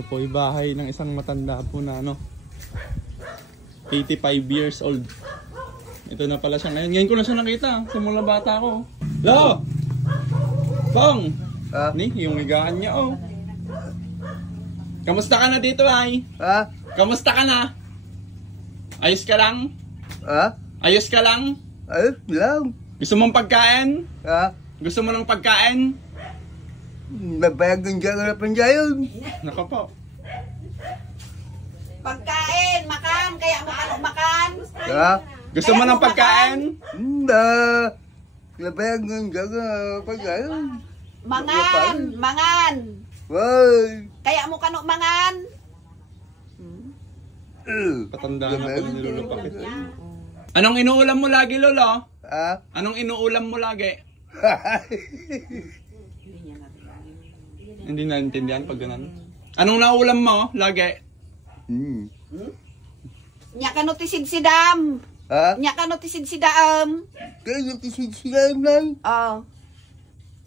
Ito po yung bahay ng isang matanda po na 85 years old. Ito na pala siya ngayon. Ngayon ko na siya nakita. Simula bata ko. Lo! Bong! Ni, yung higaan niya Kamusta ka na dito ay? Kamusta ka na? Ayos ka lang? Ayos ka lang? Ayos lang. Gusto mong pagkain? Gusto mo ng pagkain? Nabayagan ka na panjayon. Naka po. Pagkain, makan, kaya makan. Gusto mo ng pagkain? Nabayagan ka na panjayon. Mangan. Kaya mo kanok mangan. Patanda na po ni Lolo Pakit. Anong inuulam mo lagi, Lolo? Anong inuulam mo lagi? Hindi naintindihan pag ganun. Anong nauulam mo lagi? Nya kano tisid sidam. Nya kano tisid sidam. Kaya tisid sidam lang.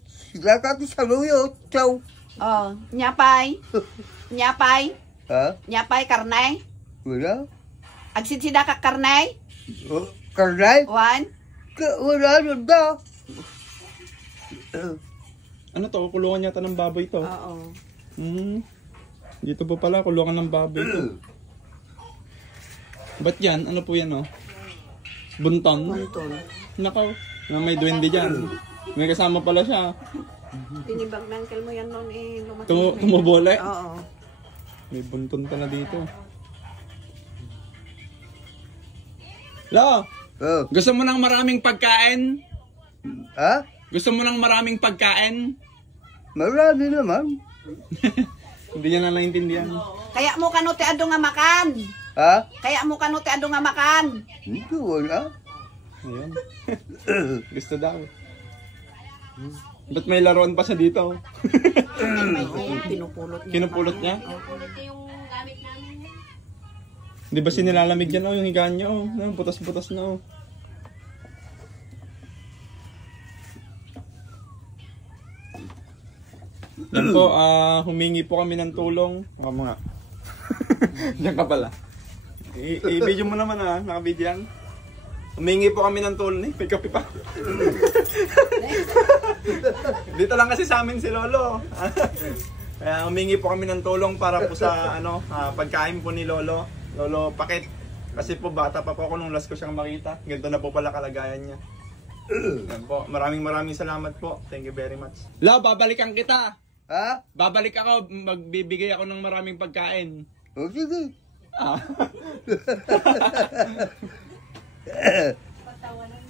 Sila ka ti saluyo, chow. Nyapay. Nyapay karnay. Wala. Agsid sida ka karnay. Karnay? One. Wala na da. Ano to? Kulungan yata ng baboy to. Dito po pala, kulungan ng baboy to. Ba't yan? Ano po yan Bunton? Nakaw. Na may duwende dyan. May kasama pala siya. Tinibag ng uncle mo yan noon Tumubole? Oo. May bunton pala dito. Lo! Gusto mo ng maraming pagkain? Gusto mo ng maraming pagkain? Marami naman. Hindi niya na naintindihan. Kaya mo kano ti ado nga makan. Kaya mo kano ti ado nga makan. Hindi wala. Ayan. Gusto daw. Ba't may laruan pa siya dito? Pinupulot niya? Di ba sinilalamig dyan yung higaan niya butas-butas na Yan po, humingi po kami ng tulong. Mga Diyan ka pala. I-video mo naman naka-video yan. Humingi po kami ng tulong. May kape pa. Dito lang kasi sa amin si Lolo. Kaya humingi po kami ng tulong para po sa pagkain po ni Lolo Pakit. Kasi po bata pa po ako nung last ko siyang makita. Ganito na po pala kalagayan niya. Yan po. Maraming salamat po. Thank you very much. Lo, babalikan kita. Babalik ako. Magbibigay ako ng maraming pagkain. Sige. Patawanan.